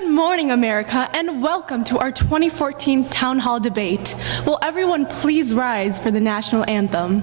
Good morning, America, and welcome to our 2014 Town Hall debate. Will everyone please rise for the national anthem?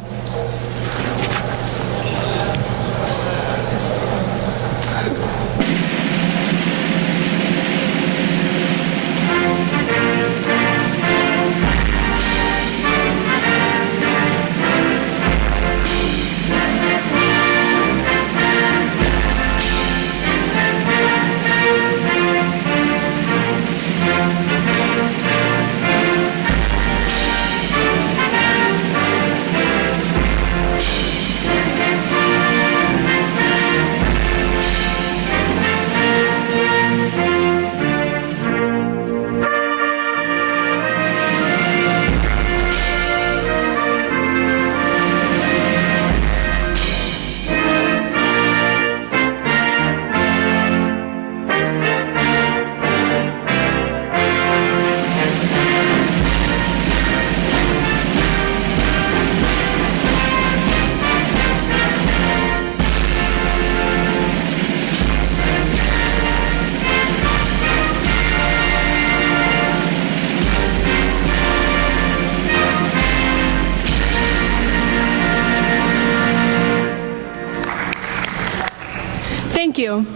Thank you.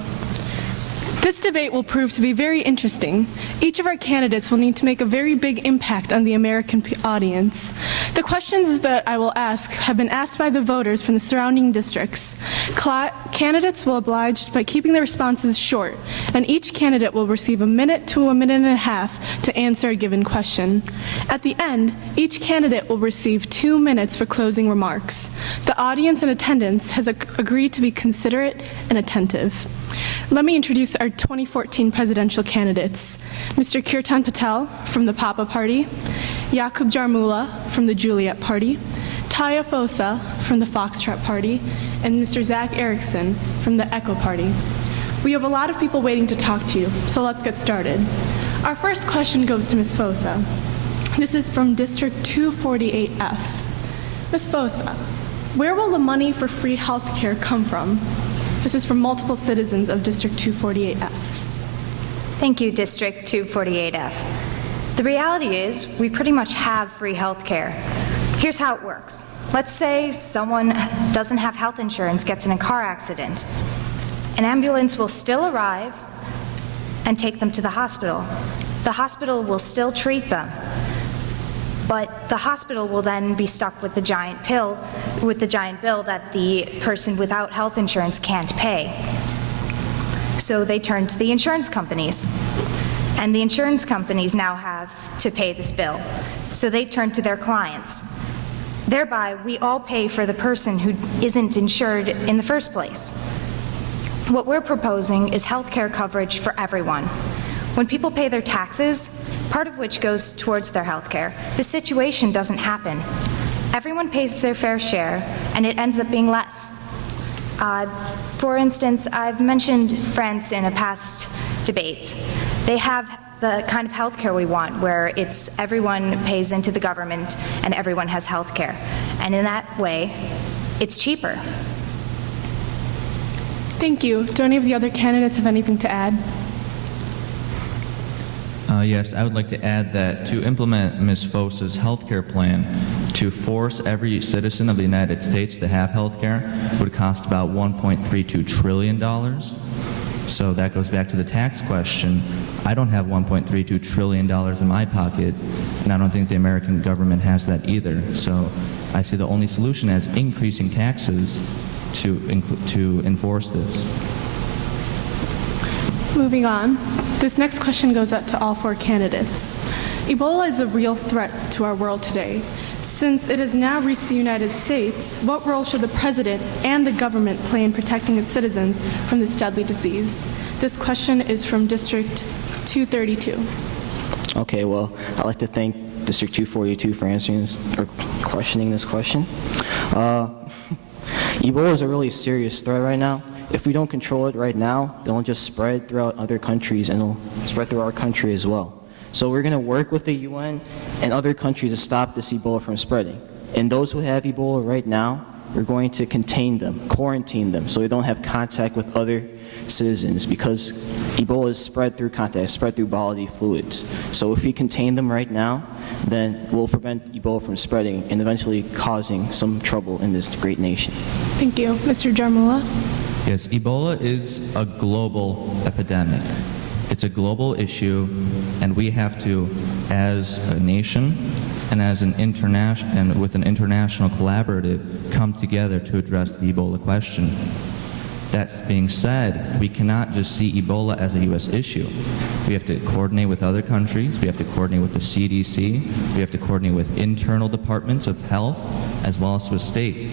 This debate will prove to be very interesting. Each of our candidates will need to make a very big impact on the American audience. The questions that I will ask have been asked by the voters from the surrounding districts. Candidates will oblige by keeping their responses short, and each candidate will receive a minute to a minute and a half to answer a given question. At the end, each candidate will receive 2 minutes for closing remarks. The audience in attendance has agreed to be considerate and attentive. Let me introduce our 2014 presidential candidates. Mr. Kirtan Patel from the Papa Party, Jakub Jarmula from the Juliet Party, Taya Fosa from the Foxtrot Party, and Mr. Zach Erickson from the Echo Party. We have a lot of people waiting to talk to you, so let's get started. Our first question goes to Ms. Fosa. This is from District 248F. Ms. Fosa, where will the money for free health care come from? This is from multiple citizens of District 248F. Thank you, District 248F. The reality is we pretty much have free health care. Here's how it works. Let's say someone doesn't have health insurance, gets in a car accident. An ambulance will still arrive and take them to the hospital. The hospital will still treat them, but the hospital will then be stuck with the giant bill that the person without health insurance can't pay. So they turn to the insurance companies, and the insurance companies now have to pay this bill. So they turn to their clients. Thereby, we all pay for the person who isn't insured in the first place. What we're proposing is health care coverage for everyone. When people pay their taxes, part of which goes towards their health care, this situation doesn't happen. Everyone pays their fair share, and it ends up being less. For instance, I've mentioned France in a past debate. They have the kind of health care we want, where it's everyone pays into the government and everyone has health care. And in that way, it's cheaper. Thank you. Do any of the other candidates have anything to add? Yes, I would like to add that to implement Ms. Fosa's health care plan, to force every citizen of the United States to have health care would cost about $1.32 trillion. So that goes back to the tax question. I don't have $1.32 trillion in my pocket, and I don't think the American government has that either. So I see the only solution as increasing taxes to enforce this. Moving on, this next question goes out to all 4 candidates. Ebola is a real threat to our world today. Since it has now reached the United States, what role should the President and the government play in protecting its citizens from this deadly disease? This question is from District 232. Okay, well, I'd like to thank District 242 for answering this, or questioning this question. Ebola is a really serious threat right now. If we don't control it right now, it'll just spread throughout other countries, and it'll spread through our country as well. So we're going to work with the UN and other countries to stop this Ebola from spreading. And those who have Ebola right now, we're going to contain them, quarantine them, so they don't have contact with other citizens, because Ebola is spread through contact, spread through bodily fluids. So if we contain them right now, then we'll prevent Ebola from spreading and eventually causing some trouble in this great nation. Thank you. Mr. Jarmula? Yes, Ebola is a global epidemic. It's a global issue, and we have to, as a nation and as an international and with an international collaborative, come together to address the Ebola question. That being said, we cannot just see Ebola as a U.S. issue. We have to coordinate with other countries. We have to coordinate with the CDC. We have to coordinate with internal departments of health, as well as with states.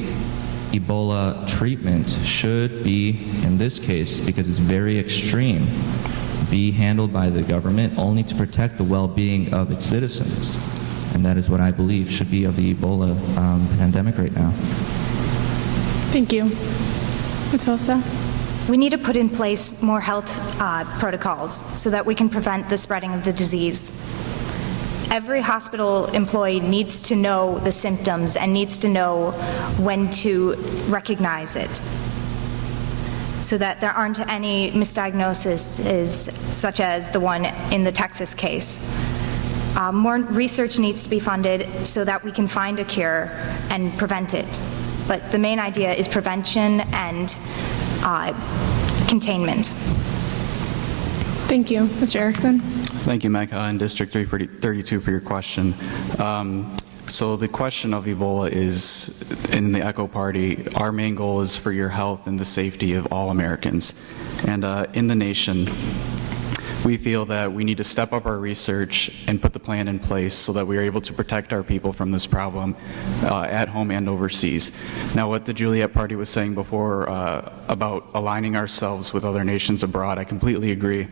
Ebola treatment should be, in this case, because it's very extreme, be handled by the government only to protect the well-being of its citizens. And that is what I believe should be of the Ebola pandemic right now. Thank you. Ms. Fosa? We need to put in place more health protocols so that we can prevent the spreading of the disease. Every hospital employee needs to know the symptoms and needs to know when to recognize it, so that there aren't any misdiagnoses such as the one in the Texas case. More research needs to be funded so that we can find a cure and prevent it. But the main idea is prevention and containment. Thank you. Mr. Erickson? Thank you, Mecca, and District 332 for your question. So the question of Ebola is, in the ECHO Party, our main goal is for your health and the safety of all Americans. And in the nation, we feel that we need to step up our research and put the plan in place so that we are able to protect our people from this problem at home and overseas. Now, what the Juliet Party was saying before about aligning ourselves with other nations abroad, I completely agree.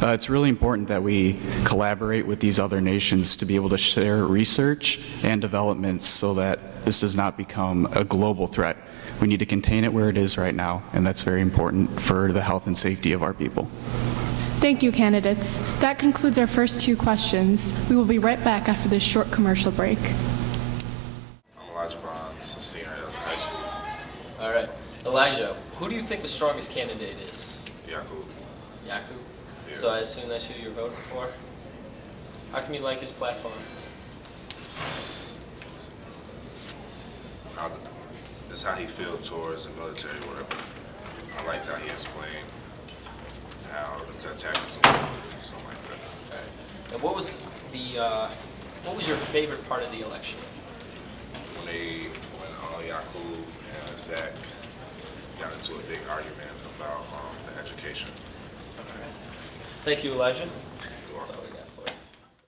It's really important that we collaborate with these other nations to be able to share research and developments so that this does not become a global threat. We need to contain it where it is right now, and that's very important for the health and safety of our people. Thank you, candidates. That concludes our first two questions. We will be right back after this short commercial break. I'm Elijah Bonds, senior at high school. All right. Elijah, who do you think the strongest candidate is? Yakub. Yakub? Yeah. So I assume that's who you're voting for? How come you like his platform? It's how he feels towards the military or whatever. I liked how he explained how to cut taxes or something like that. All right. And what was your favorite part of the election? When Yakub and Zach got into a big argument about the education. All right. Thank you, Elijah.